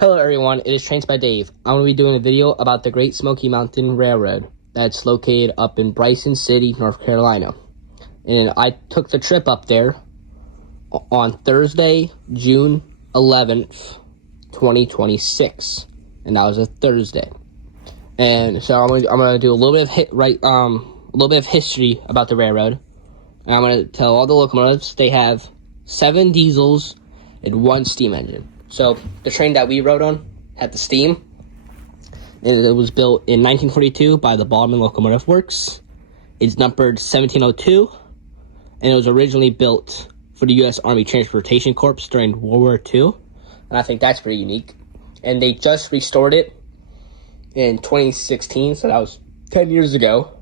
Hello everyone, it is Trains by Dave. I'm going to be doing a video about the Great Smoky Mountain Railroad that's located up in Brayson City, North Carolina. And I took the trip up there on Thursday, June 11th, 2026. And that was a Thursday. And so I'm going to do a little bit of history about the railroad. And I'm going to tell all the locomotives they have 7 diesels and 1 steam engine. So the train that we rode on had the steam, and it was built in 1942 by the Baldwin Locomotive Works. It's numbered 1702, and it was originally built for the U.S. Army Transportation Corps during World War II, and I think that's pretty unique. And they just restored it in 2016, so that was 10 years ago.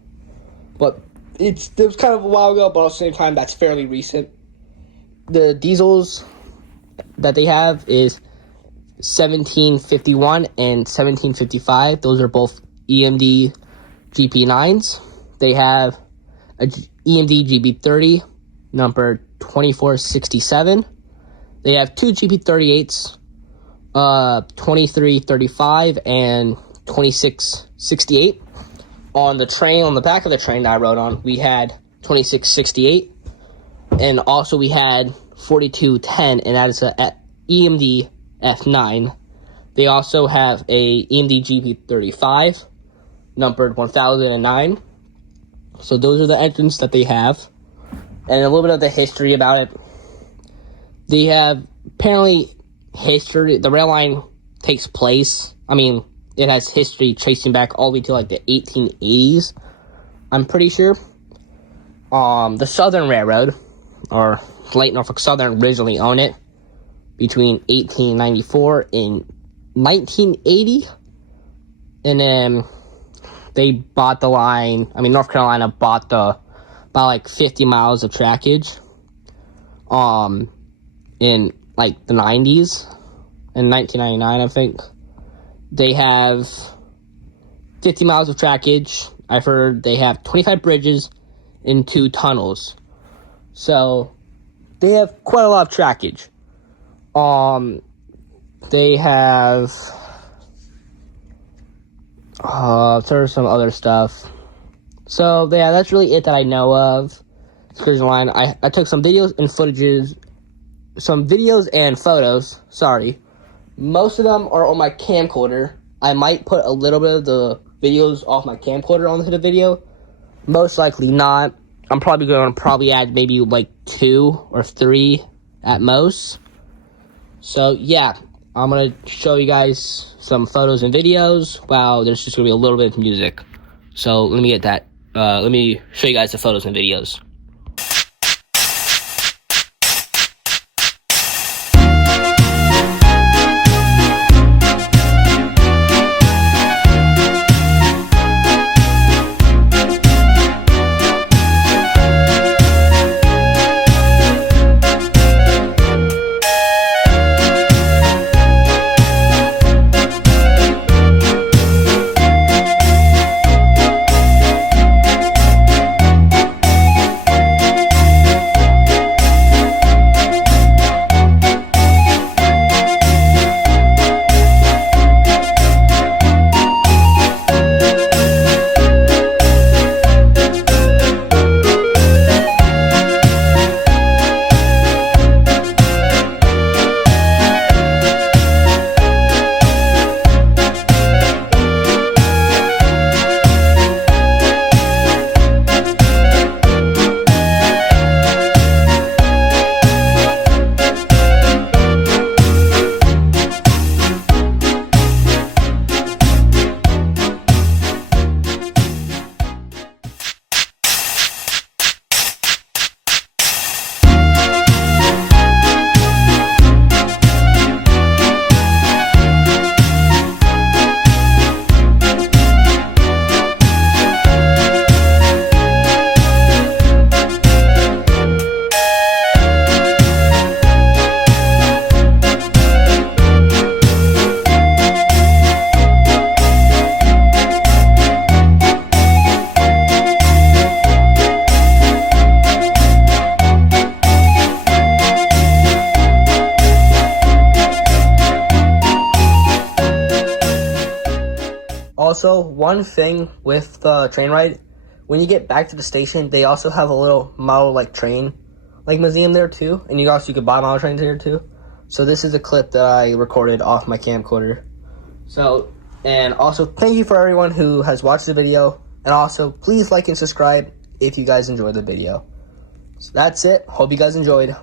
But it was kind of a while ago, but at the same time, that's fairly recent. The diesels that they have is 1751 and 1755. Those are both EMD GP9s. They have a EMD GB30 number 2467. They have 2 GP38s, 2335 and 2668. On the back of the train that I rode on, we had 2668, and also we had 4210, and that is a EMD F9. They also have a EMD GP35 numbered 1009. So those are the engines that they have, and a little bit of the history about it. They have apparently history. The rail line takes place. It has history tracing back all the way to like the 1880s. I'm pretty sure. The Southern Railroad, or Late Norfolk Southern, originally owned it between 1894 and 1980, and then they bought the line. North Carolina bought about like 50 miles of trackage in like the 90s. In 1999, I think they have 50 miles of trackage. I've heard they have 25 bridges and 2 tunnels. So they have quite a lot of trackage. They have there's some other stuff. So yeah, that's really it that I know of. Excursion line. I took some videos and photos. Sorry, most of them are on my camcorder. I might put a little bit of the videos off my camcorder onto the video. Most likely not. I'm probably going to add maybe like 2 or 3 at most. So yeah, I'm going to show you guys some photos and videos. Wow, there's just going to be a little bit of music. So let me get that. Let me show you guys the photos and videos. Also, one thing with the train ride, when you get back to the station, they also have a little model like train like museum there too, and you could buy model trains here too. So this is a clip that I recorded off my camcorder. So, and also thank you for everyone who has watched the video, and also please like and subscribe if you guys enjoyed the video. So that's it. Hope you guys enjoyed.